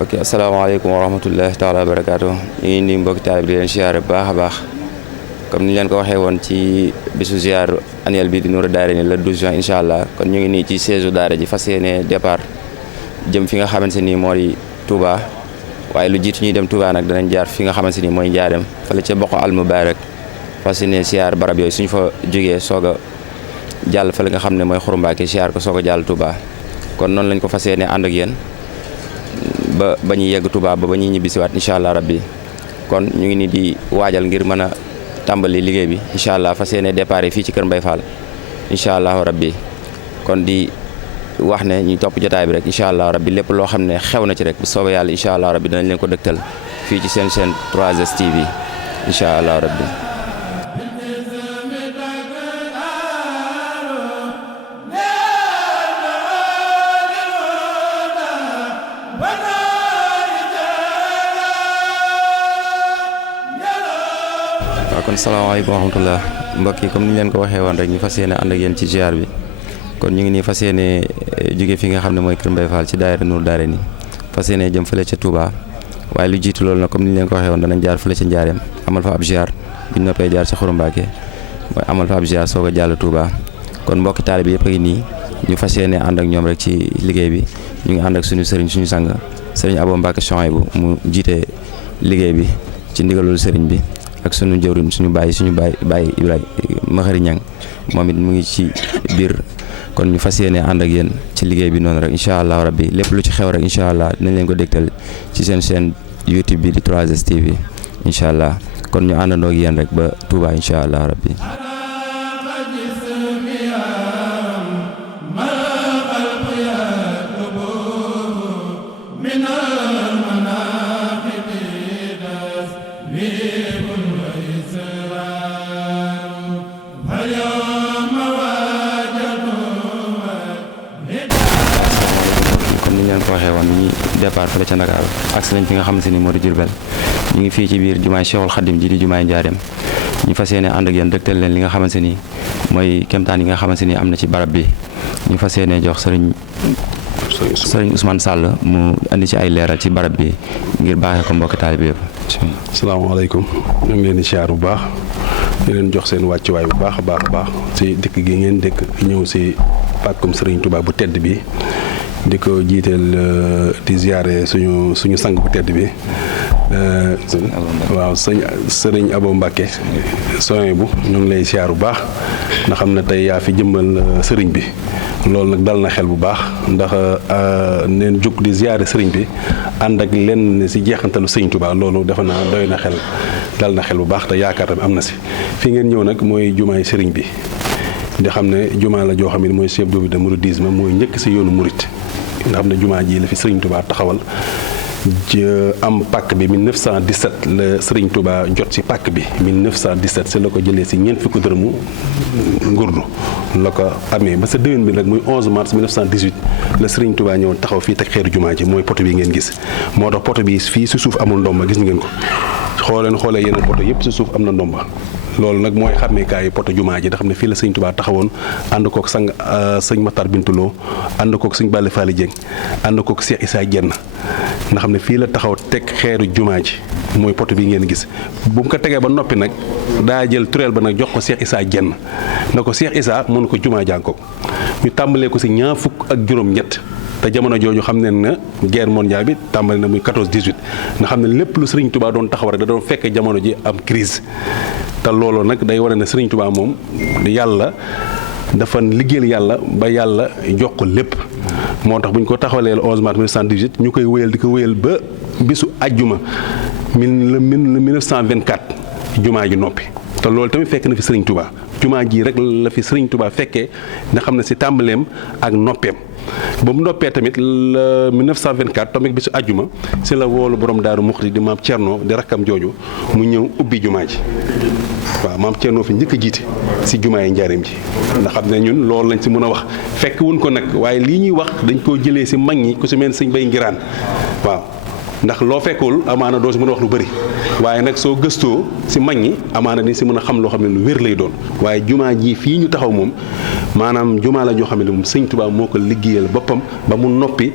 ok asalaamaaleykum wa rahmatullahi taala wa barakaatu ñu ngi nuyu mbokki taalibe bi di leen ziar bu baax a baax comme ni leen ko waxee woon ci bisu ziar annuel bi di Nourou Darayni le 12 juin incha allah kon ñu ngi nii ci siège daara ji fas yéene départ jëm fi nga xamante ni mooy Touba waaye lu jiitu ñuy dem Touba nag danañ jaar fi nga xamante ni mooy Njaareem fële ca Bokk al Mubarak fas yéene ziar barab yooyu suñu fa jógee soog a jàll fële nga xam ne mooy Xuru Mbàkke ziar ko soog a jàll Touba kon noonu lañ ko fas yéene ànd ak yéen ba ñuy yegg Touba ba ñuy ñibbisiwaat incha allah rabbi kon ñu ngi nii di waajal ngir mën a tàmbali liggéey bi incha allah fas yéene départ fii ci kër Mbay Fall incha allah rabbi kon di wax ne ñu topp jotaay bi rek incha allah rabbi lépp loo xam ne xew na ci rek bu soobee yàlla incha allah rabbi danañ leen ko dëgtal fii ci seen chaîne 3S TV incha allah rabbi. kon salaamaaleykum wa rahmatulah mbokk yi comme ni ñu leen ko waxee woon rek ñu fas yéene ànd ak yéen ci ziar bi kon ñu ngi nii fas yéene jóge fi nga xam ne mooy Kër Mbay Fall ci daayira Nourou Darayni fas yéene jëm fële ca Touba waaye lu jiitu loolu nag comme ni ñu leen ko waxee woon danañ jaar fële ca Njaareem amal fa ab ziar bu ñu noppee jaar ci Xuru Mbàkke mooy amal fa ab ziar soog a jàll Touba kon mbokki taalibe bi yëpp a ngi nii ñu fas yéene ànd ak ñoom rek ci liggéey bi ñu ngi ànd ak suñu sëriñ suñu sang sëriñ Abo Mbàkke Chouaïbou mu jiite liggéey bi ci ndigalul sëriñ bi ak suñu jëwriñ suñu baay Ibrahima Maxari Ñang moom it mu ngi ci biir kon ñu fas yéene ànd ak yéen ci liggéey bi noonu rek incha allah rabbi lépp lu ci xew rek incha allah dinañ leen ko dégtal ci seen chaîne YouTube bi di 3S TV incha allah kon ñu àndandoo ak yéen rek ba Touba incha allah rabbi. waxee woon ñi départ fële ca Ndakaaru agsi nañ fi nga xamante ni moo di Jurbel ñu ngi fii ci biir jumaay Cheikhul Khadim ji di jumaay Njaareem ñu fas yéene ànd ak yéen dëgtal leen li nga xamante ni mooy kemtaan yi nga xamante ni am na ci barab bi ñu fas yéene jox sëriñ Ousmane Sall mu andi ci ay leeral ci barab bi ngir baaxee ko mbokki taalibe yëpp. asalaamaaleykum ñu ngi leen di siyaar bu baax di leen jox seen wàccuwaay bu baax a baax si dëkk gi ngeen dëkk ñëw si pàkkum Sëriñ Tuubaa bu tedd bi di ko jiiteel di ziare suñu sang bu tedd bi waaw sëriñ Abo Mbàkke Chouaïbou ñu ngi lay ziar bu baax nga xam ne tey yaa fi jëmmal sëriñ bi loolu nag dal na xel bu baax ndax neen jug di ziare sëriñ bi ànd ak lenn si jeexantalu Sëriñ Tuubaa loolu defe naa doy na xel dal na xel bu baax te yaakaar tamit am na si fi ngeen ñëw nag mooy jumaay sëriñ bi di xam ne jumaa la joo xam ne mooy chef d'œuvre de mouridisme mooy njëkk si yoonu murit nga xam ne jumaa ji la fi Sëriñ Touba taxawal am pàkk bi 1917 la Sëriñ Touba jot si pàkk bi 1917 si la ko jëlee si ñeent fukki dërëmu ngurdu la ko amee ba sa déwén bi nag muy 11 mars 1918 la Sëriñ Touba ñëw taxaw fii teg xeeru jumaa ji mooy poto bi ngeen gis moo tax poto bi fii si suuf amul ndomba gis ngeen ko xoolee yeneen poto yëpp si suuf am na ndomba loolu nag mooy xàmmeekaayu poto jumaa ji nga xam ne fii la Sëriñ Tuubaa taxawoon ànd kook sëñ Matar Bintuloo ànd kook sëñ Balla Faali Jeng ànd kook Cheikh Issa Dieng nga xam ne fii la taxaw teg xeeru jumaa ji mooy poto bi ngeen gis bu mu ko tegee ba noppi nag daa jël tureel ba nag jox ko Cheikh Issa Dieng na ko Cheikh Issa mun ko jumaa jànkook ñu tàmbalee ko si ñaar fukk ak juróom-ñett te jamono jooju xam ne na guerre mondiale bi tàmbali na muy 14-18 nga xam ne lépp lu Sëriñ Tuubaa doon taxaw rek da doon fekk jamono ji am crise te loolu nag day wane ne Sëriñ Tuubaa moom yàlla dafa liggéeyal yàlla ba yàlla jox ko lépp moo tax bu ñu ko taxawalee le 11 mars 1918 ñu koy wéyal di ko wéyal ba bisu ajjuma 1924 jumaa ji noppi te loolu tamit fekk na fi Sëriñ Tuubaa jumaa ji rek la fi Sëriñ Tuubaa fekkee nga xam ne si tàmbaleem ak noppeem ba mu noppee tamit le 1924 tombeeg bi su àjjuma si la woolu borom Daaru Muxti di maam Thierno di rakkam jooju mu ñëw ubbi jumaa ji waaw maam Thierno fi njëkk a jiite si jumaa yi njaareem ji ndax xam ne ñun loolu lañ si mën a wax fekk wuñ ko nag waaye lii ñuy wax dañ koo jëlee si mag ñi ku si mel sëñ Bay Ngiraan waaw ndax loo fekkul amaana doo si mën a wax lu bëri waaye nag soo gëstoo si mag ñi amaana dañ si mën a xam loo xam ne lu wér lay doon waaye jumaa ji fii ñu taxaw moom maanaam jumaa la joo xam ne moom sëñ Tuubaa moo ko liggéeyal boppam ba mu noppi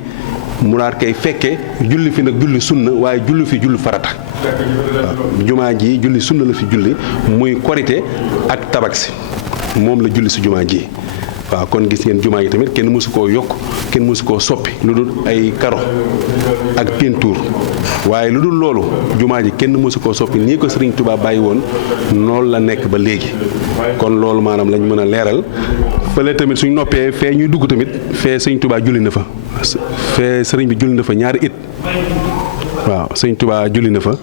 mu daal koy fekkee julli fi nag julli sunna waaye julli fi julli farata waaw jumaa ji julli sunna la fi julli muy korite ak tabaski moom la julli si jumaa ji waaw kon gis ngeen jumaa yi tamit kenn mësu koo yokk kenn mësu koo soppi lu dul ay karo ak peinture waaye lu dul loolu jumaa ji kenn mësu koo soppi nii ko Sëriñ Tuubaa bàyyi woon noonu la nekk ba léegi kon loolu maanaam lañ mën a leeral fële tamit suñ noppee fee ñuy dugg tamit fee Sëriñ Tuubaa julli na fa fee sëriñ bi julli na fa ñaari it waaw Sëriñ Tuubaa julli na fa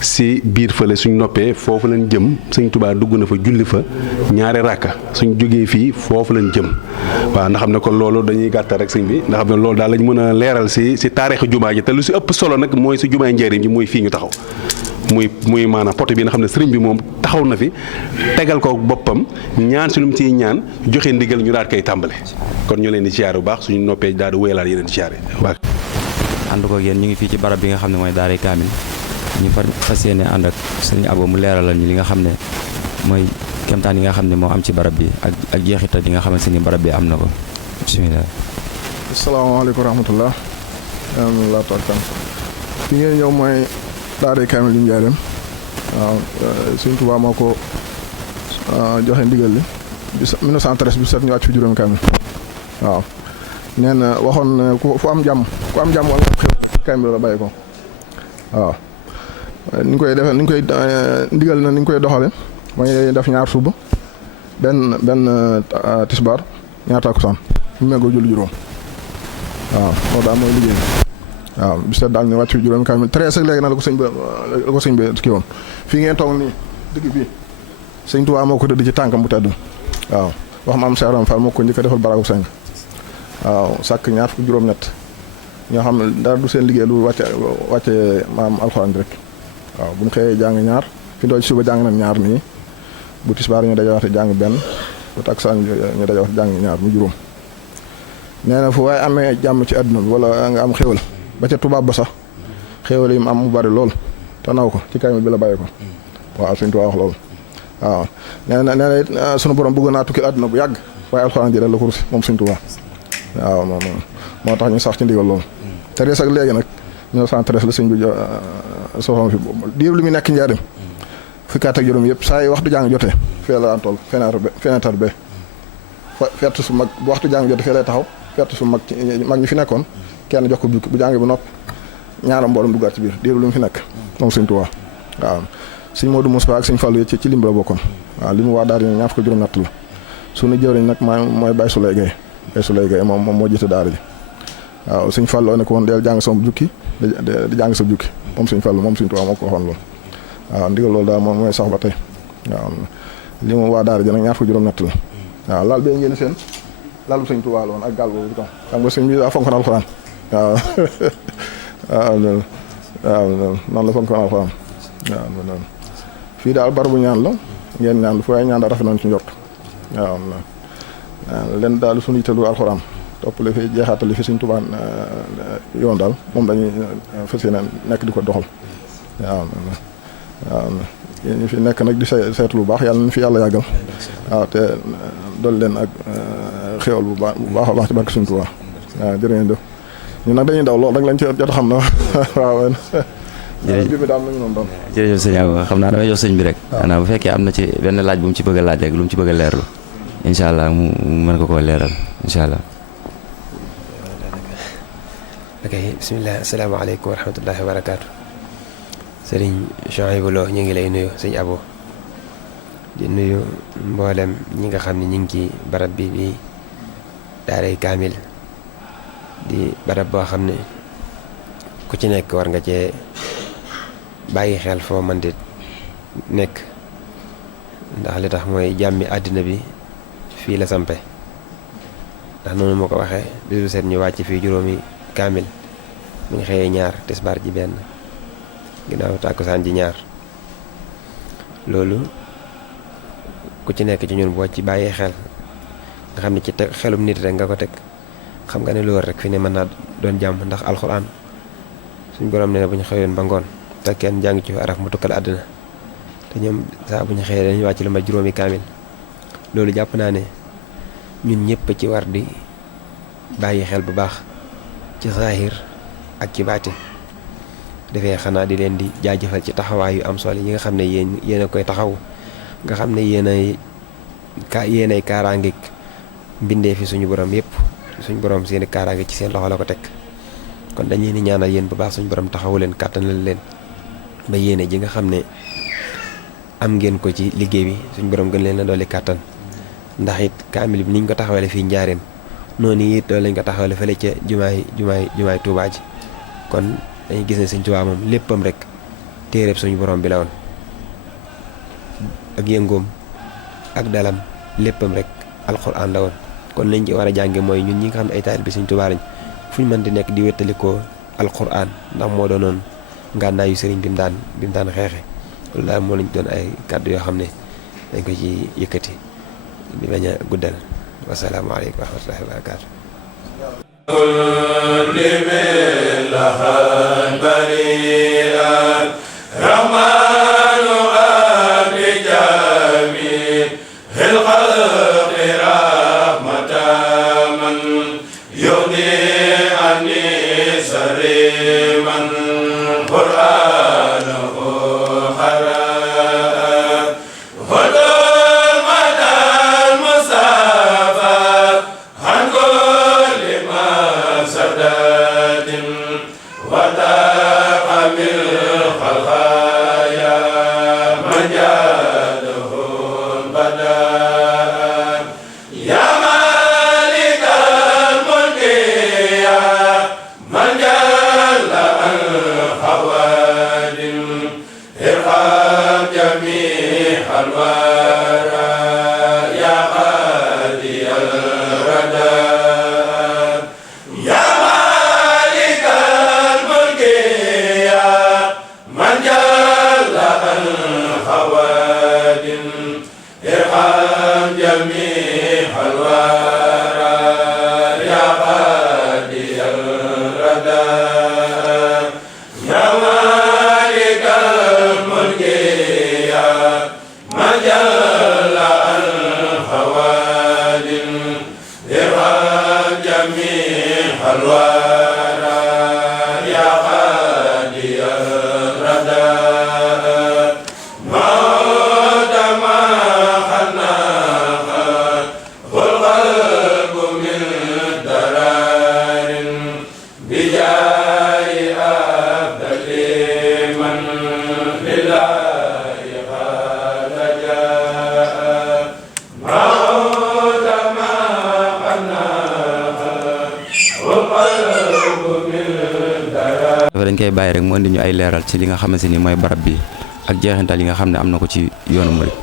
si biir fële suñ noppee foofu lañ jëm sëñ Tuubaa dugg na fa julli fa ñaari ràkka suñ jógee fii foofu lañ jëm waaw ndax xam ne kon loolu dañuy gàttal rek sëñ bi ndax xam ne loolu daal lañ mën a leeral si taarixu jumaa ji te lu si ëpp solo nag mooy si jumaay njëriñ ji mooy fii ñu taxaw muy maanaam poto bi nga xam ne sëriñ bi moom taxaw na fi tegal ko boppam ñaan si lu mu ciy ñaan joxe ndigal ñu daal koy tàmbale kon ñu leen di siyaare bu baax suñu noppee daal di wéyalaat yeneen siyaare waaw. ànd ko yéen ñu ngi fii ci barab bi nga xam ne mooy Daaray Kaamil ñu fas yéene ànd ak sëriñ Abo mu leeralal ñu li nga xam ne mooy kemtaan yi nga xam ne moo am ci barab bi ak jeexital yi nga xamante ni barab bi am na ko bisimilah. asalaamaaleykum wa rahmatulah. alhamdulilah taala fi ngeen ñëw mooy Daaray Kaamil yu Njaareem waaw Sëriñ Tuubaa moo ko joxe ndigal li 1913 bi set ñu wàcc fi juróomi kaamil waaw nee na waxoon na fu am jàmm wala xew kaamil la bàyyi ko waaw. ni ñu koy defee ni ñu koy ndigal na ni ñu koy doxale mooy def ñaar suba benn tisbaar ñaar takkusaan ñu méngoo julli juróom waaw loolu daal mooy liggéey waaw bis daal ñu wàcc fi juróomi kaamil très ak léegi nag la ko sëñ bi kii woon fii ngeen toog nii dëgg bii sëñ Tuubaa moo ko tëdd ci tànkam bu tedd waaw wax ma am seeram Fall moo ko njëkk a defal baragu seng waaw sàkk ñaar fukk juróom-ñett ñoo xam ne dara du seen liggéey lu wàcce maam alxuraan rek waaw bu mu xëyee jàng ñaar fi doo ci suba jàng nañ ñaar nii bu tisbaar ñu dajawaate jàng benn bu takkusaan ñu dajawaate jàng ñaar mu juróom nee na fu waaye amee jàmm ci àdduna bi wala nga am xéwal ba ca tubaab ba sax xéwal yi mu am mu bari lool te naw ko ci kaamil bi la bàyyi ko waaw Sëñ Tuubaa wax loolu waaw nee na it sunu borom bëgg naa tukki àdduna bu yàgg waaye alxuraan ji rek la ko rusi moom Sëñ Tuubaa waaw moom moo tax ñu sax ci ndigal loolu te rees ak léegi nag 1913 la sëñ bi soxam fi diir lu muy nekk Njaaréem fukki at ak juróom yëpp saa yi waxtu jàng jotee fee la daan toll fenêtre be fett su mag bu waxtu jàng jotee fee lay taxaw fett su mag ñi fi nekkoon kenn jox ko bu jàng bi nopp ñaaram mboolem duggaat ci biir diir lu mu fi nekk moom Sëñ Tuubaa waaw sëñ Modou Moussa ak sëñ Fallou ci lim la bokkoon waaw li mu waa daara ñaar fukki juróom-ñett la suñu jëwriñ nag mooy Baye Souley Gueye moom moo jiite daara ji waaw sëñ Fallou ne ko woon deel jàng sama jukki di jàng sa jukki moom Sëñ Fallou moom Sëñ Tuubaa moo ko waxoon loolu waaw ndigal loolu daal moom mooy sax ba tey waaw li mu waa daara ji nag ñaar fukki juróom-ñett la waaw laal bee ngeen seen laal bu Sëñ Tuubaa la woon ak gaal boobu tam xam nga sëñ bi daa fonkoon alxuraan waaw waaw noonu la fonkoon alxuraan waaw noonu fii daal barabu ñaan la ngeen ñaan lu fu waaye ñaan daal rafet nañ ci njort waaw leen daal suñu yitalu alxuraan topp li fi jeexaatal li fi Sëñ Tuubaa yoon daal moom dañuy fas yéene nekk di ko doxal waaw ñu fi nekk nag di seetu lu baax yàlla nañu fi yàlla yàggal waaw te dool leen ak xéwal bu baax a baax ci barke Sëñ Tuubaa waaw jërëjëf ñun nag dañuy daw lool rek lañ ci jot a xam na waaw jërëjëf daal nañu noonu doon jërëjëf sëñ Abo xam naa damay jox sëñ bi rek xanaa bu fekkee am na ci benn laaj bu mu ci bëgg a laaj rek lu mu ci bëgg a leerlu incha allah mu mën ko koo leeral incha allah. ok bisimilah asalaamaaleykum wa rahmatullahi wa barakaatu sëriñ Chouaïbou Lo ñu ngi lay nuyu sëñ Abo di nuyu mboolem ñi nga xam ne ñu ngi ci barab bi di Daaray Kaamil di barab boo xam ne ku ci nekk war nga cee bàyyi xel foo mën di nekk ndax li tax mooy jàmmi àddina bi fii la sampe ndax noonu moo ko waxee bisu set ñu wàcc fii juróomi kaamil mu ngi xëyee ñaar tisbaar ji benn ginnaaw tàkkusaan ji ñaar loolu ku ci nekk ci ñun boo ci bàyyee xel nga xam ne ci xelum nit rek nga ko teg xam nga ne loolu rek fi ne mën naa doon jàmm ndax alxuraan suñ borom ne bu ñu xëyoon ba ngoon te kenn jàng ci araf mu tukkal àddina te ñoom saa bu ñu xëyee dañuy wàcc lu ma juróomi kaamil loolu jàpp naa ne ñun ñëpp ci war di bàyyi xel bu baax ci saahir ak ci baatin defee xanaa di leen di jaajëfal ci taxawaay yu am solo yi nga xam ne yéen a koy taxaw nga xam ne yéenay kaaraangeeg mbindee fi suñu borom yëpp suñu borom seeni kaaraange ci seen loxo la ko teg kon dañuy ni ñaanal yéen bu baax suñu borom taxawu leen kàttanal leen ba yéene ji nga xam ne am ngeen ko ci liggéey bi suñu borom gën leen a dolli kàttan ndax it kaamil bi niñ ko taxawale fii njaareem noonu it loolu lañ ko taxawale fële ca jumaay Tuubaa ji kon dañuy gis ne Sëñ Tuubaa moom léppam rek téereb suñu borom bi la woon ak yëngoom ak dalam léppam rek alxuraan la woon kon lañ ci war a jànge mooy ñun ñi nga xam ne ay taalibe bi Sëñ Tuubaa lañ fu ñu mën di nekk di wéttalikoo alxuraan ndax moo doonoon ngànnaayu sëriñ bi mu daan xeexe loolu daal moo lañ doon ay kàddu yoo xam ne dañ ko ci yëkkati di bañ a guddal wasalaamu aleykum wa rahmatullahi wa barakaatu dañ koy bàyyi rek mu indi ñu ay leeral ci li nga xamante ni mooy barab bi ak jeexintal yi nga xam ne am na ko ci yoonu murid.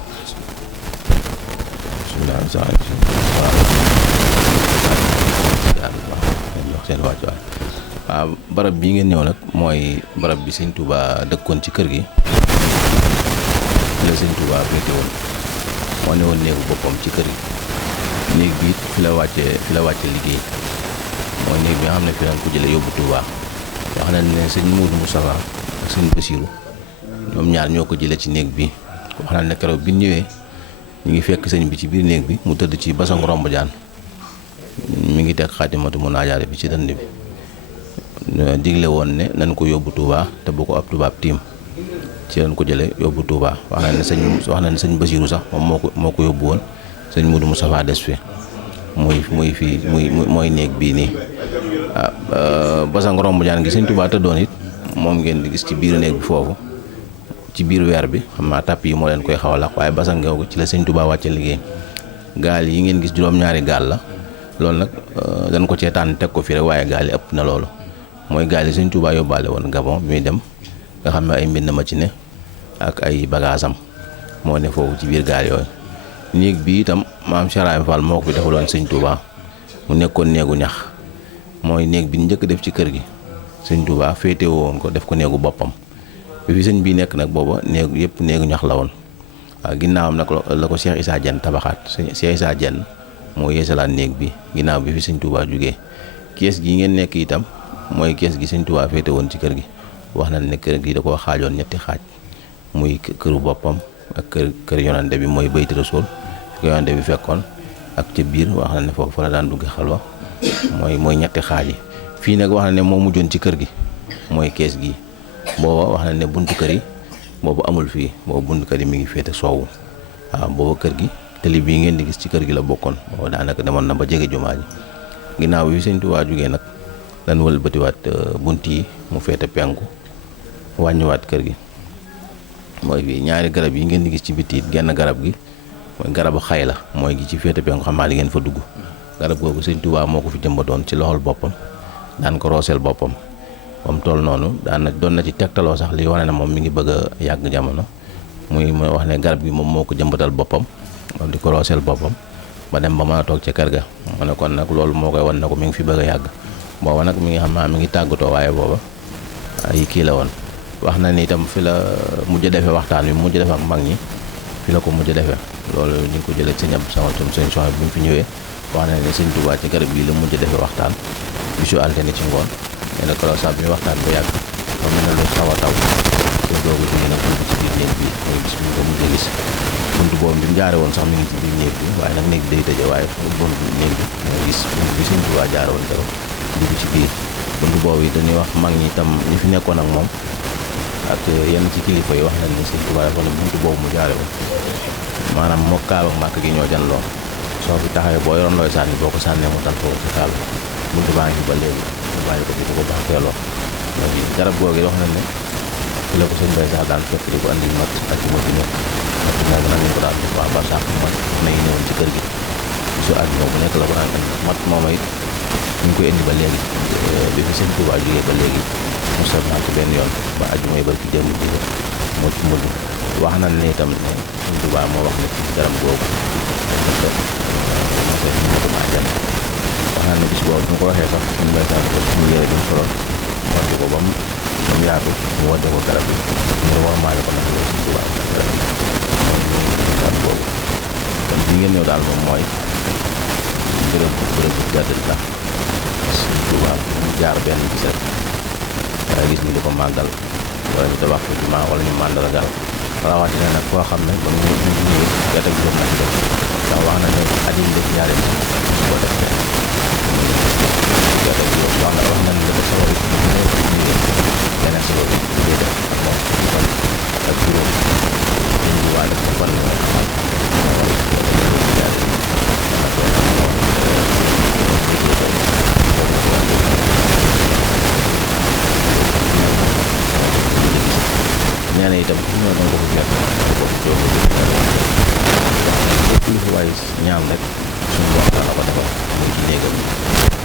waaw barab bii ngeen ñëw nag mooy barab bi Sëñ Touba dëkkoon ci kër gi la Sëñ Touba féete woon moo ne woon néegu boppam ci kër gi néeg bi it fi la wàcce liggéey mooy néeg bi nga xam ne fi lañ ko jële yóbbu Touba wax nañ ne sëñ Moudou Moustapha ak sëñ Bassirou ñoom ñaar ñoo ko jëlee ci néeg bi wax nañ ne keroog bi ñu ñëwee ñu ngi fekk sëñ bi ci biir néeg bi mu tëdd ci basang romb jaan mi ngi teg xaatimatu mu naajaare bi ci dënd bi digle woon ne nañ ko yóbbu Touba te bu ko ab tubaab tiim ci lañ ko jële yóbbu Touba wax nañ ne sëñ Bassirou sax moom moo ko yóbbu woon sëñ Moudou Moustapha des fi mooy néeg bii nii basang romb jaan gi sëñ Touba tëddoon it moom ngeen di gis ci biir néeg bi foofu ci biir weer bi xam naa tàpp yi moo leen koy xaw a lakk waaye basang googu ci la sëñ Touba wàcce liggéey gaal yi ngeen gis juróom-ñaari gaal la loolu nag dañ ko cee tànn teg ko fii rek waaye gaal yi ëpp na loolu mooy gaal yi sëñ Touba yóbbaale woon Gabon bi muy dem nga xam ne ay mbind ma ci ne ak ay bagaasam moo ne foofu ci biir gaal yooyu néeg bi itam maam Cheikh Ibrahima Fall moo ko fi defaloon sëñ Touba mu nekkoon néegu ñax mooy néeg bi njëkk def ci kër gi sëñ Touba féete woon ko def ko néegu boppam bi fi sëñ bi nekk nag booba néegu yëpp néegu ñax la woon waaw ginnaawam nag la ko Cheikh Issa Diène tabaxaat Cheikh Issa Diène moo yeesalaat néeg bi ginnaaw bi fi sëñ Touba jógee kees gi ngeen nekk itam mooy kees gi sëñ Touba féete woon ci kër gi wax nañ ne kër gi da koo xaajoon ñetti xaaj muy këru boppam ak kër yonante bi mooy Bayti Rasul ko yonante bi fekkoon ak ca biir wax na ne foofu fa la daan dugg xalwa mooy ñetti xaaj yi fii nag wax na ne moo mujjoon ci kër gi mooy kees gi booba wax na ne buntu kër yi boobu amul fii boobu buntu kër yi mi ngi féete soowu waaw booba kër gi tali bii ngeen di gis ci kër gi la bokkoon booba daanaka demoon na ba jege jumaa ji ginnaaw bi sëñ Tuubaa jógee nag lan wëlbatiwaat bunt yi mu féete penku wàññiwaat kër gi mooy fii ñaari garab yi ngeen di gis ci biti it genn garab gi mooy garabu xay la mooy gi ci féete penku xam naa di ngeen fa dugg garab googu sëñ Tuubaa moo ko fi jëmbatoon ci loxol boppam daan ko rooseel boppam moom tool noonu doon na ci tegtaloo sax li wane na moom mi ngi bëgg a yàgg jamono muy wax ne garab gi moom moo ko jëmbatal boppam moom di ko rooseel boppam ba dem ba mën a toog ca kër ga mu ne kon nag loolu moo koy wan ne ko mi ngi fi bëgg a yàgg booba nag mi ngi xam naa mi ngi tàggatoo waaye booba ay kii la woon wax na ni itam fi la mujj defee waxtaan wi mujj defee ak mag ñi fi la ko mujj defee loolu ñu ngi ko jëlee sëñ Abdou Samad sëñ Soxna bi mu fi ñëwee wax na ne sëñ Tuubaa ci garab yi la mujj defee waxtaan bisu altine ci ngoon nee na kolo sax bi waxtaan bu yàgg ba mel ne lu xaw a taw te doogu jóge nag dugg ci biir néeg bi mooy bis bi ñu ko mujj a gis buntu boobu bi mu jaare woon sax mi ngi ci biir néeg bi waaye nag néeg bi day tëje waaye buntu néeg bi mooy gis buntu bi sëñ Tuubaa jaare woon dara dugg ci biir buntu boobu yi dañuy wax mag ñi itam ñi fi nekkoon ak moom ak yenn ci kilifa yi wax nañ ni sëñ Tuubaa dafa ne buntu boobu mu jaare woon maanaam moo kaaba ak màkk gi ñoo janloo soo fi taxawee boo yoroon looy sànni boo ko sànnee mu tal foofu ci kaaba buntu baa ngi ba léegi bàyyi ko di ko baax teeloo léegi garab googu wax nañ ne fi la ko sëñ Bay sax daan fekk di ko andi mat ak ci moti ñëpp mat moomu nag ñu ko daan waa ba sax mat na yi ñëwoon ci kër gi bisu àdduna bu nekk la ko daan andi mat mooma it ñu ngi koy indi ba léegi bi fi sëñ Tuubaa jógee ba léegi mosal naa ko benn yoon ba àjjuma yi ba ci démb bi moo ci mujj wax nañ ne itam ne sëñ Tuubaa moo wax ne garab googu wax naa ne bis boobu mu ko waxee sax suñu baytaan ko suñu yére bi mu soloon wàcc ko ba mu yaatu mu wadde ko garab bi ngir warmaale ko nag loolu Sëñ Tuubaa ak garab yi garab boobu kon bi ngeen ñëw daal moom mooy bërëb bu tedd la Sëñ Tuubaa mu jaar benn gis rek dangay gis ni di ko màggal wala ñu tabax ko jumaa wala ñu màndargal rawatina nag koo xam ne ba ñu ñëwee gerte gi doon na ci def ndax wax na ne at yi ñu def ñaari ko def wax na ne dafa sawar it ñu ne beneen sawar it ñu def ak moom kon ak juróom ñu di waa def ko kon nga xamal moo war ñaane itam ñoo doon ko fi fekk ko fi jóg lépp lu fi waay ñaan rek suñu borom dana ko defal muy ci néegam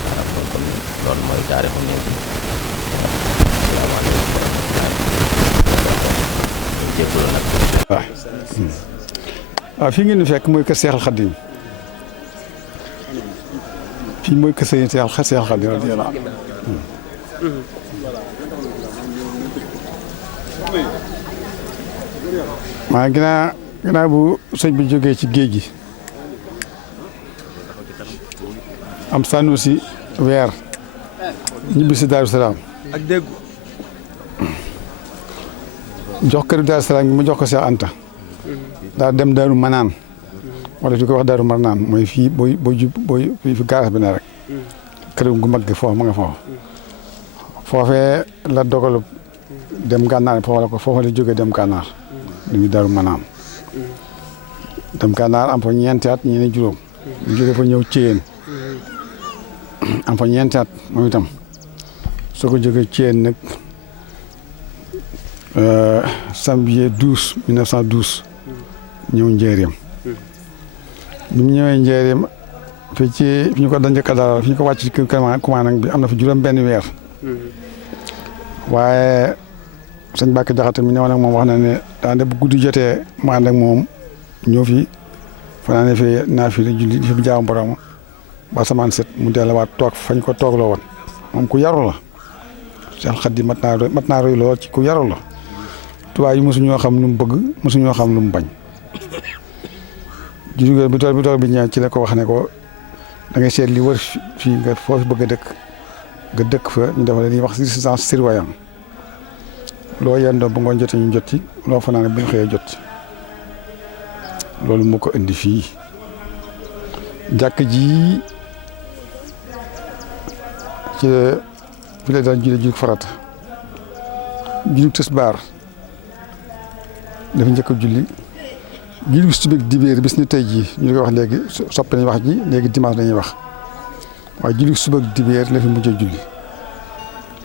maanaam kon loolu mooy taarixu néeg bi salaamaaleykum wa rahmatulah jégalu nag waaw fii ngeen di fekk mooy kër Seexal Xadim fii mooy kër Seexal Xadim maa ginnaaw bu sëñ bi jógee ci géej gi am sànnu si weer ñibbi si Daaru Salaam ak déggu jox kër Daaru Salaam gi mu jox ko Seex Anta daa dem Daaru Manaan wala di ko wax Daaru Manaan mooy fii booy fi gaaraas bi ne rek kër gu mag gi foofu ma nga foofu foofee la dogalu dem gànnaar foofu la jógee dem gànnaar ñu ngi Daaru Manaan dem gànnaar am fa ñeenti at ñeene juróom ñu jóge fa ñëw Ceyeen am fa ñeenti at moom itam soo ko jógee Ceyeen nag janvier 1912 ñëw Njaaréem bi mu ñëwee Njaaréem fii ci fi ñu ko dañ njëkk a dalal fi ñu ko wàcc ci kër commandant bi am na fa juróom benn weer waaye sëñ Mbàkke Jaxate mi ñëwoon ak moom wax na ne daanaka bu guddi jotee mu ànd ak moom ñëw fi fanaane fi naa fi julli fi jaamu borom ba samaan set mu delluwaat toog fañ ko toogloo woon moom ku yaru la Seex Xaadim mat naa roy lool ci ku yaru la tubaab yi mosuñoo xam lu mu bëgg mosuñoo xam lu mu bañ jurugéer bi tool bi ñëw ci la ko wax ne ko da ngay seet li wër fii nga foofu bëgg a dëkk nga dëkk fa ñu defal li ñuy wax résidence surveillante loo yendoo bu ngoon jotee ñu jot ci loo fanaane bu ñu xëyee jot ci loolu moo ko indi fii jàkk ji ci fi la daan julli farata julli tisbaar dafa njëkk a julli suba ak dibéer bis ni tey jii ñu koy wax léegi soppi nañu wax ji léegi dimanche dañuy wax waaye julli suba ak dibéer la fi mujj a julli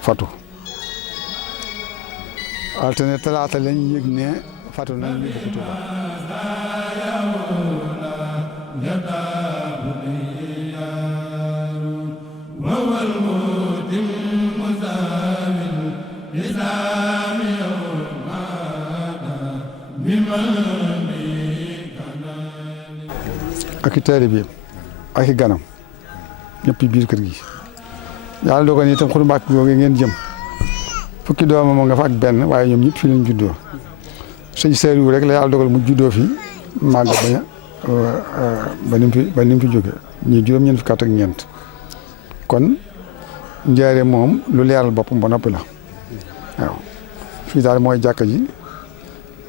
fatu altine talaata lañ yëg ne fatu nañ ñu bëgg ak i taalibe bi ak i ganam ñëpp biir kër gi yàlla dogal itam Xuru Mbàkke googu ngeen jëm fukki doomam nga fa ak benn waaye ñoom ñëpp fi lañ juddoo sëñ Saliou rek la yàlla dogal mu juddoo fi màgg ba ni mu fi jóge ñii juróom-ñeent fukki at ak ñeent kon njaare moom lu leeral boppam ba noppi la waaw fii daal mooy jàkka ji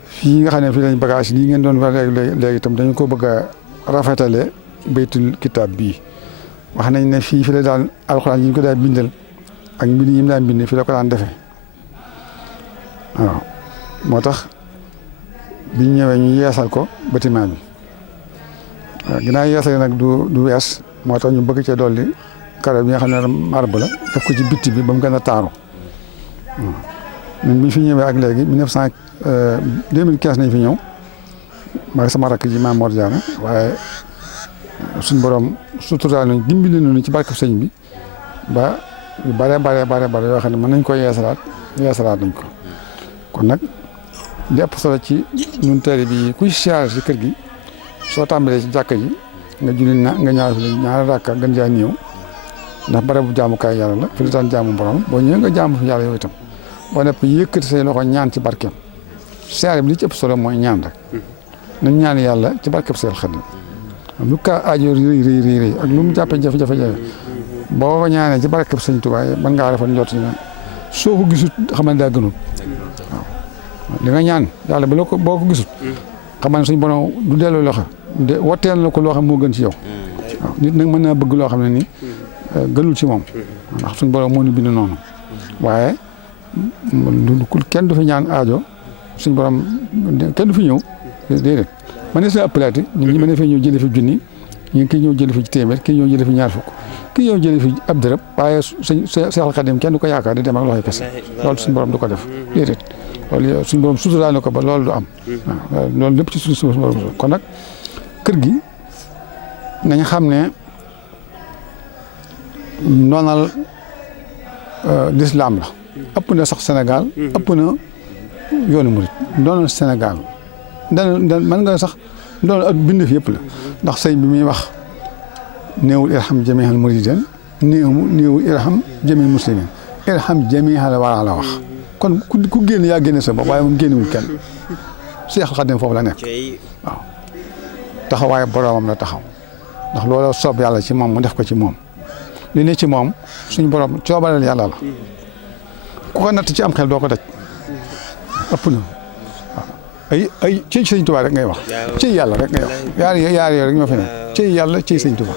fii nga xam ne fii lañ bagage lii ngeen doon wax léegi itam dañu ko bëgg a rafetale baytul kitaab bii wax nañ ne fii fi la daan alxuraan yi ñu ko daan bindal ak mbind yi mu daan bind fi la ko daan defee waaw moo tax biñ ñëwee ñu yeesal ko bâtiment bi waaw ginnaaw yeesal nag du wees moo tax ñu bëgg cee dolli karo bi nga xam ne marbre la def ko ci bitti bi ba mu gën a taaru ñun bi ñu fi ñëwee ak léegi 2015 nañ fi ñëw maa sama rakk ji Maam Mor Diarra waaye suñ borom suturaal nañ dimbali nañu ci barke sëñ bi ba yu bare yoo xam ne mën nañ ko yeesalaat nañ ko kon nag li ëpp solo ci ñun taalibe bi kuy siyaare ci kër gi soo tàmbalee ci jàkka ji nga julli nga ñaar fi ñaari rakka gën jaa néew ndax barabu jaamukaay yàlla la fi la daan jaamu borom boo ñëwee nga jaamu fi yàlla yow itam boo nepp yëkkati say loxo ñaan ci barkeem siyaare bi li ci ëpp solo mooy ñaan rek nañ ñaan yàlla ci barkeem Seex Xaadim lu ka aajo rëy ak lu mu jàppee jafe-jafe boo ko ñaanee ci barkeem Sëñ Tuubaa mën ngaa defal njort ne soo ko gisut xam ne daa gënul waaw li nga ñaan yàlla boo ko gisut xam ne suñ borom du delloo loxo wotteel la ko loo xam moo gën ci yow waaw nit nag mën naa bëgg loo xam ne ni gënul ci moom ndax suñ borom moo ñu bind noonu waaye kenn du fi ñaan aajo suñ borom kenn du fi ñëw déedéet man ne si appelaati nit ñi mën na fee ñëw jëlee fi junni kii ñëw jëlee fi ci téeméer kii ñëw jëlee fi ñaar fukk kii ñëw jëlee fi ab dërëb waaye Seexul Xaadim kenn du ko yaakaar di dem ak loxoy kese loolu suñ borom du ko def déedéet loolu suñ borom suturaal na ko ba loolu du am waaw loolu lépp ci suñu borom kon nag kër gi nañ xam ne noonal lislaam la ëpp na sax Sénégal ëpp na yoonu murit noonal Sénégal mën nga sax loolu ak bind fi yëpp la ndax sëñ bi muy wax néewul irham jamiihal muridin néewul irham jamiihal muslimin irham jamiihal wara la wax kon ku génn yaa génne sa bopp waaye moom génnewul kenn Seexul Xaadim foofu la nekk waaw taxawaaye boroomam la taxaw ndax loolu soob yàlla ci moom mu def ko ci moom li ne ci moom suñu borom coobaleel yàlla la ku ko natt ci am xel doo ko daj ëpp na ay ci sëñ Tuubaa rek ngay wax ci yàlla rek ngay wax yaar yooyu rek ñoo fi ne ci yàlla ci sëñ Tuubaa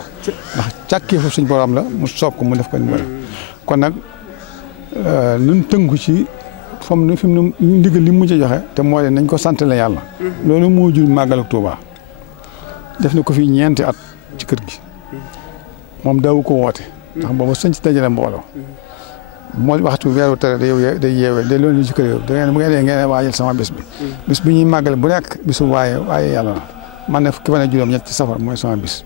ndax càkkee fu suñ borom la mu soob ko mu def ko ni mu kon nag nun tënku ci fi mu ndigal li mu mujj a joxe te moo leen nañ ko sant la yàlla loolu moo jur màggal ak Tuubaa def na ko fii ñeenti at ci kër gi moom daawu ko woote ndax booba sëñ si dajale mbooloo moo waxtu weeru tere day yeewee day loolu ci kër yow da ngeen bu ngeen waajal sama bés bi bis bi ñuy màggale bu nekk bisu waaye yàlla la man ne fukki fan ak juróom ñett ci safar mooy sama bis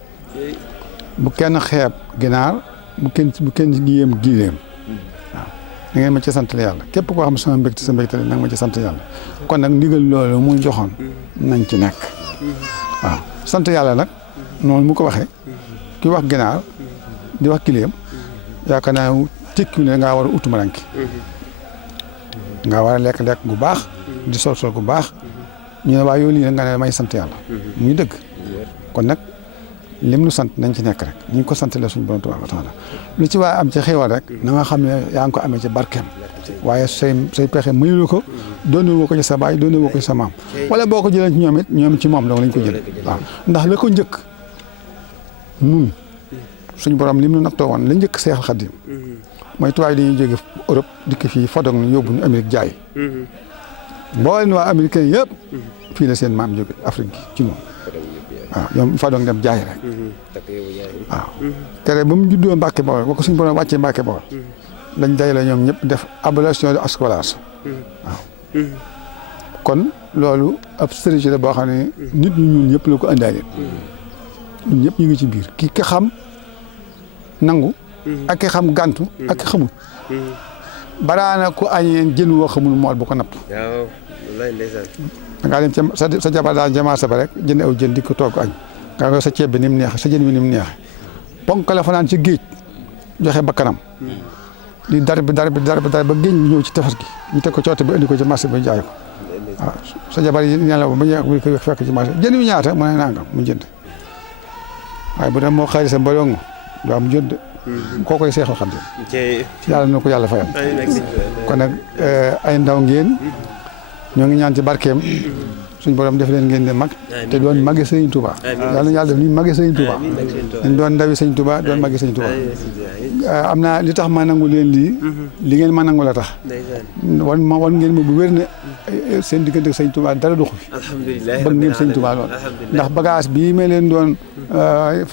bu kenn xeeb ginaar bu kenn yéem gileem waaw da ngeen ma ci sant yàlla képp koo xam sama mbégte sa mbégte nag ma ci sant yàlla kon nag ndigal loolu mu joxoon nañ ci nekk waaw sant yàlla nag noonu mu ko waxee ki wax ginaar di wax kileem yaakaar naa tekki ne ngaa war a utu maranki ngaa war a lekk gu baax di sol gu baax ñu ne waa yow lii nga ne may sant yàlla muy dëgg kon nag lim nu sant nañ ci nekk rek ñu ngi ko sant la suñu borom tabaaraka wa taala lu ci waaye am ci xéewal rek na nga xam ne yaa ngi ko amee ci barkeem waaye say pexe mënulu ko doone woo ko ci sa baay doone woo ko ci sa maam wala boo ko jëlee ci ñoom it ñoom ci moom dong lañ ko jëlee waaw ndax la ko njëkk nun suñu borom lim nu nattoo woon la njëkk Seexal Xadiim mooy tubaab yi dañuy jóge Europe dikk fii fodog ñu yóbbu ñu Amérique jaay mboolem waa américain yëpp fii la seen maam jóge Afrique gi ci moom waaw ñoom fa doon dem jaay rek waaw tere ba mu juddoo Mbàkke Bawol ba ko suñu borom wàccee Mbàkke Bawol lañ day la ñoom ñëpp def abolition de esclavage waaw kon loolu ab stratégie la boo xam ne nit ñi ñun ñëpp la ko indaale ñun ñëpp ñu ngi ci biir ki ka xam nangu ak ki xam gàntu ak ki xamul baraana ku añee jën woo xamul mool bu ko napp da ngaa dem sa jabar daal jamaasa ba rek jënd aw jën di ko togg añ nga sa ceeb bi ni mu neex sa jën bi ni mu neex ponk la fanaan ci géej joxe bakkanam di dar bi ba géej bi ñëw ci tefes gi ñu teg ko coote bi indi ko ci marché bi jaay ko waaw sa jabar yi ñelaw ba ñu ko fekk ci marché jën wi ñaata mu ne nangam mu jënd waaye bu dem moo xaalisam ba yongu doo am jënd koo koy Seexal Xadiim yàlla na ko yàlla fayal kon nag ay ndaw ngeen ñoo ngi ñaan ci barkeem suñu borom def leen ngeen di mag te doon magi Sëriñ Touba yàlla na yàlla def ni magi Sëriñ Touba dañ doon ndawi Sëriñ Touba doon magi Sëriñ Touba am naa li tax ma nangu leen lii li ngeen ma nangu la tax wan ngeen ma bu wér ne seen diggante Sëriñ Touba dara doxu fi bëgg ngeen Sëriñ Touba lool ndax bagage bii ma leen doon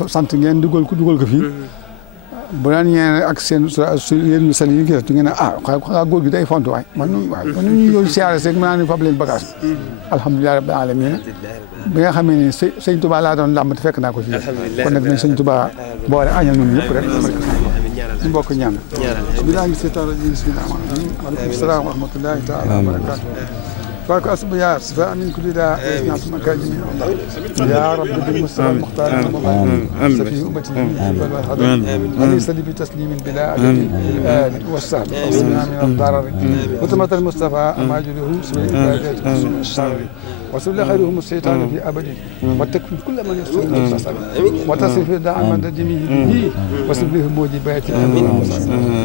sant ngeen dugal ko fii bu daan ñëwee ak seen yéen ñu sali yi ngi ngeen ne xaa góor gi day fontu waay man ñu ñëw siyaare rek ma naa ne fab leen bagage alhamdulilah rabbil alamin bi nga xamee ne sëñ Touba laa doon làmb te fekk naa ko ci kon nag nañ sëñ Touba boole añal ñun ñëpp rek ñu bokk ñaan bilaa ngi seetaan rajo bismillah waaleykum salaam wa rahmatullahi taala wa barakatuh فاك أصب يا صفاء من كل داء ناس مكاجم يا رب بالمصطفى المختار سفي أمتي وليس لي بتسليم بلا عدد الآل والسهل وصلنا من الضرر وتمت المصطفى أماجده سبيل العبادات الشر وسبل خيرهم الشيطان في أبده وتكفي كل من يسر وتصرف داع من جميع به وسبله موجبات الأمن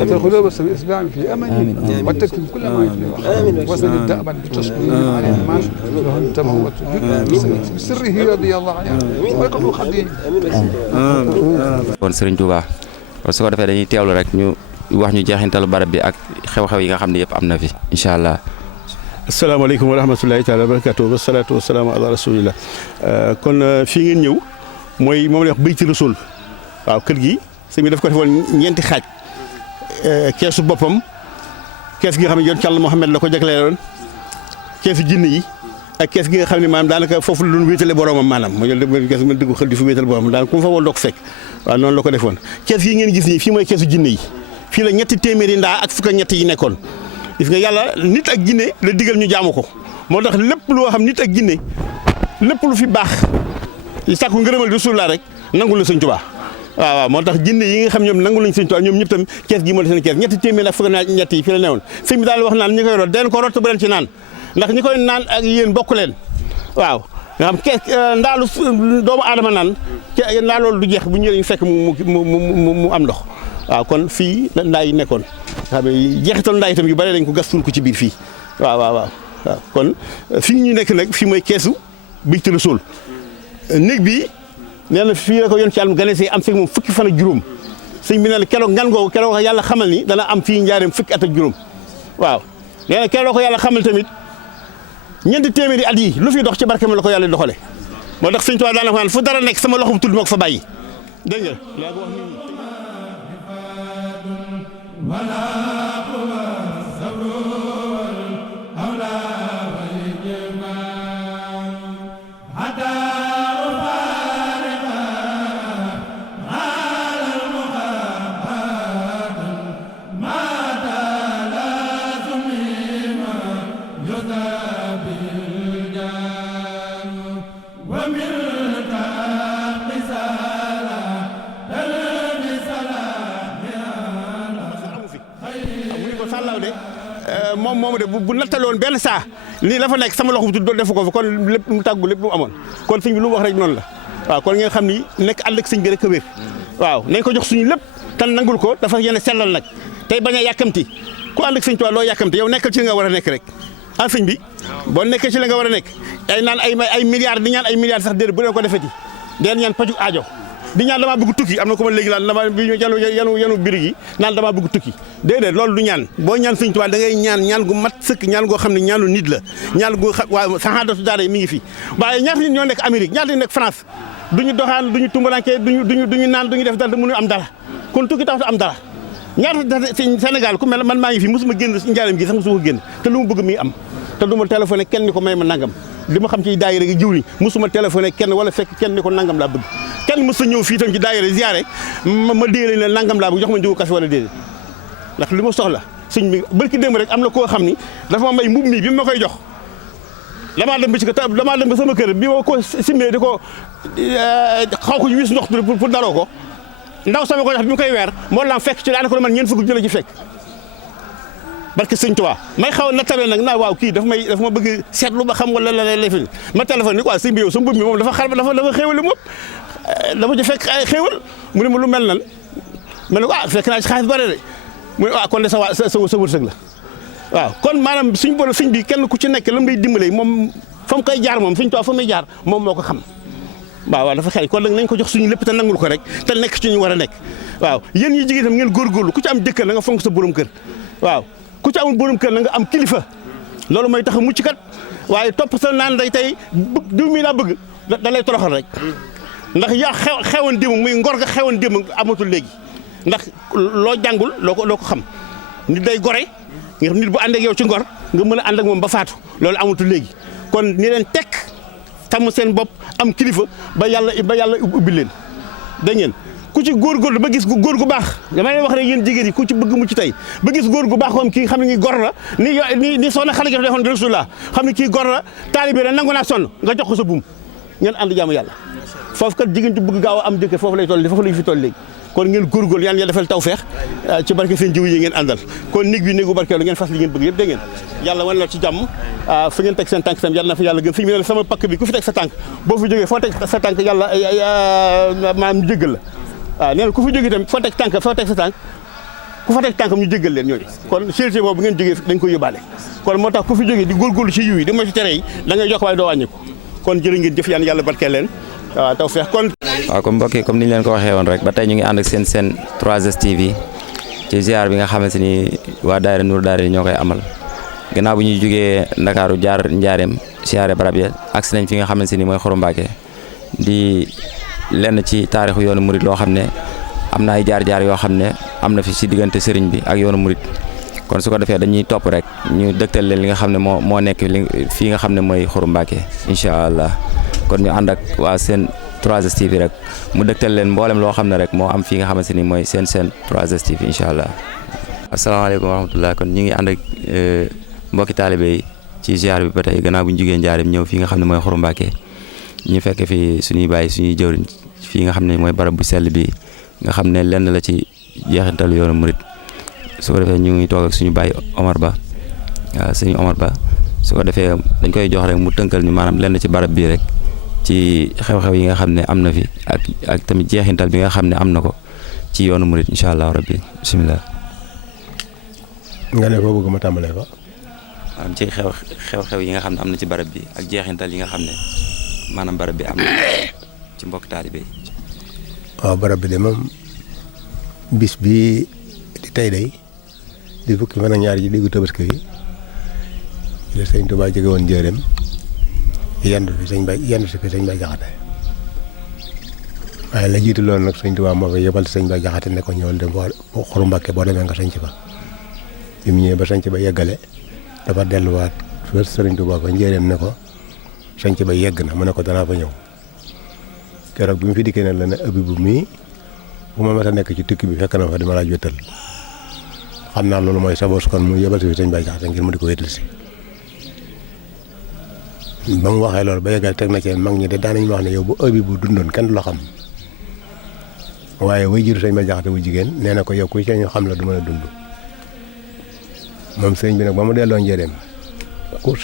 وتدخل بسبب الإسلام في أمنه وتكفي كل ما يفلح وسبل دأبا بتصبير على الإيمان له التبوة بسره رضي الله عنه ويقول خديم kon Serigne Touba su ko defee dañuy teewlu rek ñu wax ñu jeexintalu barab bi ak xew-xew yi nga xam ne yëpp am na fi incha allah. asalaamaaleykum wa rahmatulahi taala wa barakatuh wasalaatu wasalaamu ala rasulillah kon fii ngeen ñëw mooy moom la wax Bayti Rasul waaw kër gi sëñ bi daf ko defoon ñeenti xaaj keesu boppam kees gi nga xam ne yoon Yàlla Muhammad la ko jagleeloon keesu jinne yi ak kees gi nga xam ne maanaam daanaka foofu la doon wéetale boromam maanaam mooy kees ma dëgg xel di fi wéetale boromam daanaka ku mu fa wol doo ko fekk waaw noonu la ko defoon kees yi ngeen gis nii fii mooy keesu jinne yi fii la ñetti téeméeri ndaa ak fukk ak ñett yi nekkoon gis nga yàlla nit ak jinne la digal ñu jaamu ko moo tax lépp loo xam nit ak jinne lépp lu fi baax sàkku ngërëmal Rasulullah rek nangu la Sëñ Tuubaa waaw moo tax jinne yi nga xam ñoom nangu lañ Sëñ Tuubaa ñoom ñëpp tam kees gi moo di seen kees ñetti téeméer ak fukk ak ñett yi fi la newoon sëñ bi daal wax naan ñi koy rot den ko rot bu leen ci naan ndax ñi koy naan ak yéen bokk leen waaw nga xam kees ndaalu doomu aadama naan ndaa loolu du jeex bu ñëwee ñu fekk mu am ndox waaw kon fii la ndaa yi nekkoon nga xam ne jeexital ndaa itam yu bare lañ ko gas ko ci biir fii waaw kon fii ñu nekk nag fii mooy keesu Bayti Rasul néeg bi nee na fii la ko yoon ci àllum gane see am fekk moom fukki fan ak juróom sëñ bi nee na keroog ngan googu keroog yàlla xamal ni dana am fii njaareem fukki at ak juróom waaw nee na keroog ko yàlla xamal tamit ñeenti téeméeri at yi lu fi dox ci barke ma la ko yàlla doxale moo tax sëñ Tuubaa daana ko naan fu dara nekk sama loxo bu tudd moo ko fa bàyyi dégg ومن تقصى لا تلبس لا waaw de moom moomu de bu nattaloon benn saa lii la fa nekk sama loxo bu tudd defu ko fa kon lépp mu tàggu lépp lu mu amoon kon sëñ bi lu mu wax rek noonu la waaw kon ngeen xam ni nekk ànd ak sëñ bi rek a wér waaw nañ ko jox suñu lépp tan nangul ko dafa yéene sellal nag tey bañ a yàkkamti ku ànd ak sëñ Tuubaa loo yàkkamti yow nekkal ci li nga war a nekk rek ah sëñ bi boo nekkee ci li nga war a nekk ay naan ay milliards di ñaan ay milliards sax déedéet bu leen ko defeti deen ñaan paju aajo di ñaan damaa bëgg tukki am na ko ma léegi naan dama bi yanu birig yi naan damaa bëgg tukki déedéet loolu du ñaan boo ñaan sëñ Tuubaa da ngay ñaan gu mat sëkk ñaan goo xam ne ñaanu nit la ñaan gu waaw saxaadatu daara yi mi ngi fi waaye ñaata nit ñoo nekk Amérique ñaata nit nekk France duñu doxaan duñu tumbaranke duñu naan duñu def dara mënu am dara kon tukki tax am dara ñaata Sénégal ku mel man maa ngi fi mosuma génn njaaram gi sax mosuma ko génn te lu mu bëgg mi am te du ma téléphoné kenn ni ko may ma nangam li ma xam ci daayira gi jiw ni mosuma téléphoné kenn wala fekk kenn ni ko nangam laa bëgg kenn mos a ñëw fii tam ci daayira ziyaare ma déele ne nangam laa bëgg jox ma njógu café wala déedéet ndax li ma soxla sëñ bi barki démb rek am na koo xam ni dafa ma may mbub mi bi ma koy jox damaa dem ba sama kër bi ma ko simmee di ko xaw ko wis ndox pour daroo ko ndaw sama ko jox bi mu koy weer moo la fekk ci daanaka man ñeent fukk jëla ci fekk barke sëñ Tuubaa may xaw na tabee nag naa waaw kii dafa ma bëgg seetlu ba xam wala la lay fi ma téléphone ni quoi sëñ bi yow sa mbub mi moom dafa xéewal moom dafa ci fekk ay xéewal mu ne ma lu mel nan ma ne ko fekk naa ci xaalis bare de mu ne kon de sa wërsëg la waaw kon maanaam suñ boole sëñ bi kenn ku ci nekk la may dimbalee moom fa mu koy jaar moom sëñ Tuubaa fa muy jaar moom moo ko xam waaw dafa xëy kon nag nañ ko jox suñu lépp te nangul ko rek te nekk ci ñu war a nekk waaw yéen ñi jigéen tam ngeen góorgóorlu ku ci am jëkkër na nga fonk sa borom kër waaw ku ci amul borom kër na nga am kilifa loolu mooy tax a mucc kat waaye topp sa naan day tey diw mi laa bëgg da lay toroxal rek ndax yaa xewoon démb muy ngor ga xewoon démb amatul léegi ndax loo jàngul loo ko xam nit day gore nga xam nit bu ànd ak yow ci ngor nga mën a ànd ak moom ba faatu loolu amatul léegi kon ni leen tekk tam seen bopp am kilifa ba yàlla ubbi leen dégg ngeen ku ci góorgóorlu ba gis góor gu baax dama leen wax rek yéen jigéen yi ku ci bëgg mucc tey ba gis góor gu baax ko am kii xam ne ngi gor la ni soxna xale gi defoon Rasulullah xam ne kii gor la taalibe la nangu naa sonn nga jox ko sa buum ngeen ànd jaamu yàlla foofu kat jigéen ci bëgg gaaw a am jëkkër foofu lay toll foofu lay fi toll léegi kon ngeen góorgóorlu yaan yàlla defal tawfeex ci barke seen jiw yi ngeen àndal kon néeg bi néegu barkeelu ngeen fas li ngeen bëgg yëpp dégg ngeen yàlla wan la ci jàmm fi ngeen teg seen tànk sam yàlla na fa yàlla gën fi mu ne sama pakk bi ku fi teg sa tànk boo fi jógee foo teg sa tànk yàlla maanaam ñu jéggal la waaw nee na ku fi jógee tamit foo teg sa tànk ku fa teg tànkam ñu jéggal leen ñooñu kon charité boobu ngeen jógee dañ koy yóbbaale kon moo tax ku fi jógee di góorgóorlu ci yiw yi di ma ci tere yi da ngay jox waaye doo wàññi ko kon jërë ngeen jëf yàlla barkeel leen waaw tawfeex kon waaw comme mbokk yi comme ni ñu leen ko waxee woon rek ba tey ñu ngi ànd ak seen 3STV ci ziar bi nga xamante ni waa daayira Nour Daara ñoo koy amal gannaaw bu ñuy jógee Ndakaaru jaar Njaareem siyaare barab ya agsi nañ fi nga xamante ni mooy Xuru Mbàkke di lenn ci taarixu yoonu murit loo xam ne am na ay jaar-jaar yoo xam ne am na fi si diggante sëriñ bi ak yoonu murit kon su ko defee dañuy topp rek ñu dëgtal leen li nga xam ne moo nekk fii nga xam ne mooy Xuru Mbàkke incha allah kon ñu ànd ak waa seen 3STV rek mu dëgtal leen mboolem loo xam ne rek moo am fii nga xamante ni mooy seen 3STV incha allah. asalaamaaleykum wa rahmatulah kon ñu ngi ànd ak mbokki taalibe yi ci ziar bi ba tey gannaaw bu ñu jugee Njaareem ñëw fii nga xam ne mooy Xuru Mbàkke ñu fekk fi suñuy bàyyi suñuy jëwriñ fii nga xam ne mooy barab bu sell bi nga xam ne lenn la ci jeexintalu yoonu murit su ko defee ñu ngi toog ak suñu bàyyi Omar Ba waaw suñu Omar Ba su ko defee dañ koy jox rek mu tënkal ñu maanaam lenn ci barab bii rek ci xew-xew yi nga xam ne am na fi ak tamit jeexintal bi nga xam ne am na ko ci yoonu murit incha allah rabbi bisimilah. nga ne foo bëgg ma tàmbalee fa. maanaam ci xew-xew yi nga xam ne am na ci barab bi ak jeexintal yi nga xam ne maanaam barab bi am na ci mbokk taalibe yi. waaw barab bi de moom bis bi di tey day di fukki fan ak ñaar ji diggu tabaski yi la sëñ Tuubaa jóge woon Njaaréem yendu si fi sëñ Bay Jaxate waaye la jiitu loolu nag sëñ Tuubaa moo fa yebal sëñ Bay Jaxate ne ko ñëwal dem Xuru Mbàkke boo demee nga sañc fa bi mu ñëwee ba sañc ba yeggale dafa delluwaat fa sëriñ Tuubaa fa Njaaréem ne ko sañc ba yegg na mu ne ko danaa fa ñëw keroog bi mu fi dikkee nag la ne Abibu mii bu ma mës a nekk ci tukki bi fekk na fa di ma laaj wéttal xam naa loolu mooy sabos kon mu yebal si fi sëñ Bay Jaxate ngir mu di ko wéttal si ba mu waxee loolu ba yeggal teg na ci mag ñi de daanañu wax ne yow bu Abibu dundoon kenn du la xam waaye way jiitu sëñ Bay Jaxate bu jigéen nee na ko yow ku ci ñu xam la du mën a dund moom sëriñ bi nag ba mu delloo njëriñ koo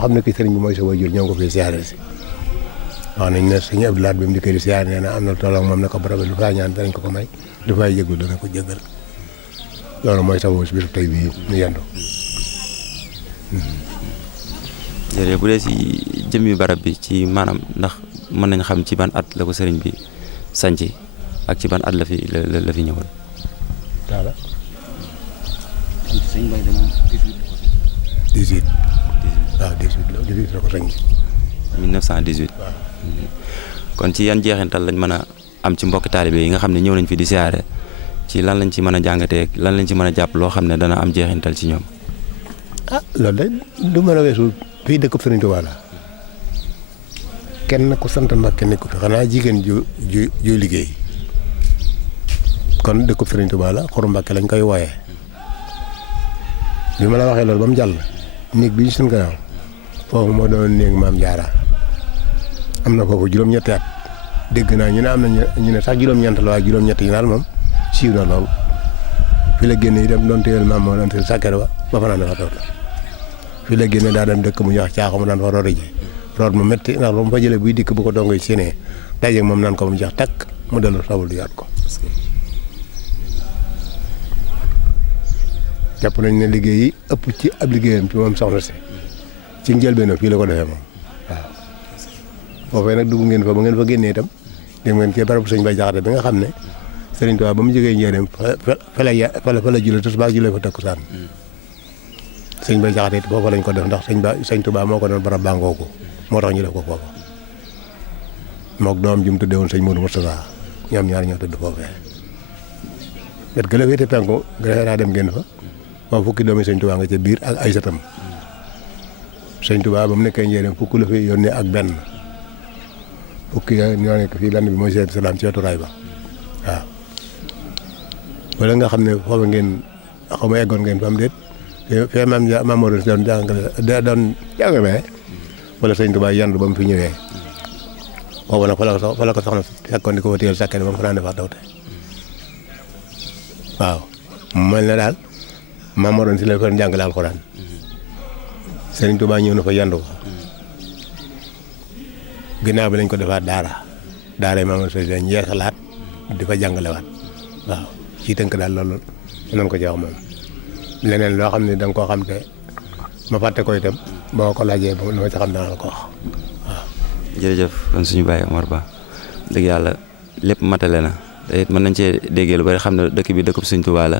xam ne ki sëriñ bi mooy sa waajur ñoo ngi ko fiy siyaare si wax nañ ne sëñ Abdou Lahad bi mu dikkee di siyaare nee na am na tolloog moom ne ko barab lu faa ñaan danañ ko may lu fay jégul dana ko jégal loolu mooy sababu si biir tey bii ñu yendu. jërëjëf bu dee si jëmmi barab bi ci maanaam ndax mën nañ xam ci ban at la ko sëriñ bi sanc ak ci ban at la fi ñëwoon. voilà. sëñ Mbaye dama 18. waaw 18 la ko sanc. 1918. waaw. kon ci yan jeexintal lañ mën a am ci mbokki taalibe yi nga xam ne ñëw nañ fi di siyaare ci lan lañ ci mën a jàngatee lan lañ ci mën a jàpp loo xam ne dana am jeexintal ci ñoom. ah loolu de du mën a weesu fii dëkkub Sëriñ Tuubaa la kenn ku sant Mbàkke nekku fi xanaa jigéen ju liggéey kon dëkkub Sëriñ Tuubaa la Xuru Mbàkke lañ koy wooyee bi ma la waxee loolu ba mu jàll néeg bi ñu suñ gannaaw foofu moo doon néeg Maam Jaara am na foofu juróom-ñetti at dégg naa ñu ne am na ñu ne sax juróom-ñeent la waaye juróom-ñetti yi daal moom siiw na lool fi la génne itam doon téyel maam moo doon téyel sàkkere ba fa naan dafa toog fi la génne daa dem dëkk mu ñuy wax caaxo mu daan fa root ji root mu métti ndax ba mu fa jëlee buy dikk bu ko dongoy séenee dajeeg moom naan ko mu jeex takk mu dellu sabul du yaat ko jàpp nañ ne liggéey yi ëpp ci ab liggéeyam ci moom soxna si ci njëlbéenam fii la ko defee moom waaw foofee nag dugg ngeen fa ba ngeen fa génnee itam dem ngeen ci barabu sëñ Bay Jaxate bi nga xam ne Sëriñ Tuubaa ba mu jógee njëriñ fa la jullee tisbaar jullee fa takkusaan sëñ Bay Jaxate it foofa lañ ko def ndax sëñ Tuubaa moo ko doon barab bàngoo ko moo tax ñu def ko foofa mook doom ji mu tuddee woon sëñ Modou Moustapha ñoom ñaar ñoo tudd foofee bet gëla féete penku gëla daa dem ngeen fa moom fukki doomi sëñ Tuubaa nga ca biir ak ay satam sëñ Tuubaa ba mu nekkee njëriñ fukki la fi yónnee ak benn fukki ñoo nekk fii benn bi mooy Seex Salaam ci wetu raay ba waaw wala nga xam ne foofu ngeen xaw ma eggoon ngeen fa am déet fee maam moo doon jàngale wala sëñ Tuubaa yandu ba mu fi ñëwee boobu nag fa la ko soxna fekkoon di ko fa téyel sàkkee ba mu fa naan defaat dawte waaw mel na daal maam moo doon si la ko jàngale alxuraan sëriñ Tuubaa ñëw na fa yandu ko ginnaaw bi lañ ko defaat daara yi maam sooy dañ yeesalaat di fa jàngalewaat waaw ci tënk daal loolu noonu ko ci wax moom leneen loo xam ne da nga koo xam te ma fàtte ko itam boo ko laajee ba li ma ci xam dana la ko wax waaw. jërëjëf kon suñu Baye Omar Ba dëgg yàlla lépp matale na te it mën nañ cee déggee lu bari xam ne dëkk bi dëkkub Sëñ Tuubaa la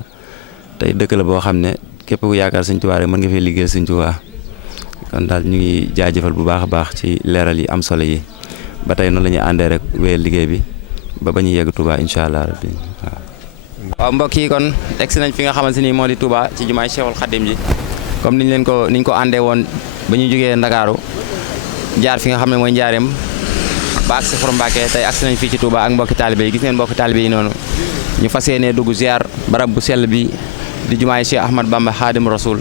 tey dëkk la boo xam ne képp ku yaakaar Sëñ Tuubaa rek mën nga fay liggéeyal Sëñ Tuubaa kon daal ñu ngi jaajëfal bu baax a baax ci leeral yi am solo yi ba tey noonu la ñuy àndee rek wéyal liggéey bi ba ñu yegg Touba incha allah rabbi waaw. waaw mbokk yi kon egsi nañ fi nga xamante ni moo di Touba ci jumaay Cheikhul Khadim ji comme niñ ko àndee woon ba ñu jógee Ndakaaru jaar fi nga xam ne mooy Njaareem ba agsi Xuru Mbàkke tey agsi nañ fii ci Touba ak mbokki taalibe yi gis ngeen mbokki taalibe yi noonu ñu fas yéenee dugg ziar barab bu sell bi di jumaay Cheikh Ahmad Bamba Xaadim Rasul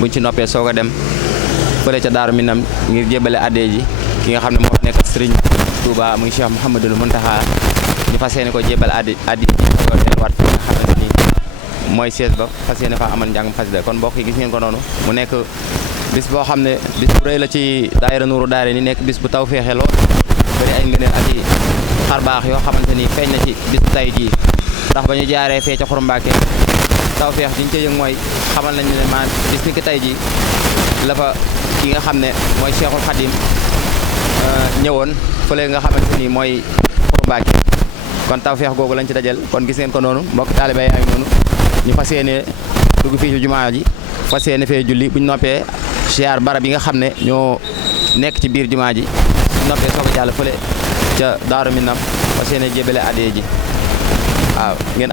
buñ ci noppee soog a dem fële ca Daaru Minam ngir jébbale addee ji ki nga xam ne moo nekk Sëriñ Touba muy Cheikh Mouhamadul Mountakha ñu fas yéene ko jébbal addi ji soog a delluwaat fi nga xamante ni mooy siège ba fas yéene fa amal njàngum xasida kon mbokk yi gis ngeen ko noonu mu nekk bis boo xam ne bis bu rëy la ci daayira Nuuru Daare ni nekk bis bu taw feexe lool bëri ay ngëneel ak i xar baax yoo xamante ni feeñ na ci bis bu tay jii ndax ba ñu jaaree fee ca Xuru Mbàkke taw feex diñ ca yëg mooy xamal nañu ne maa bis ni ki tay ji la fa ki nga xam ne mooy Cheikhul Khadim ñëwoon fële nga xamante ni mooy Xuru Mbàkke kon taw feex googu lañ ci dajal kon gis ngeen ko noonu mbokk taalibe yaa ngi noonu ñu fas yéene dugg fii ci jumaa ji fas yéene fee julli buñ noppee siyaar barab yi nga xam ne ñoo nekk ci biir jumaa ji buñ noppee soog a jàll fële ca Daaru Minam fas yéene jébale adee ji waaw ngeen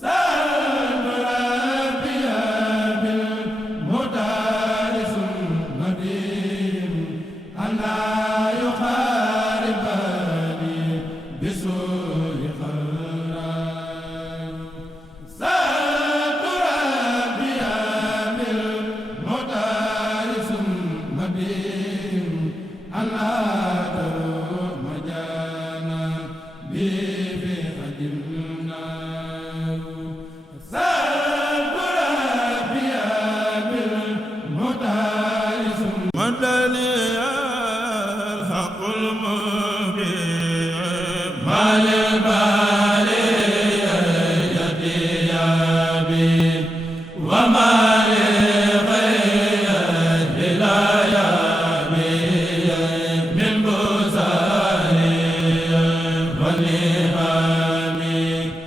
Sa mal bari yadi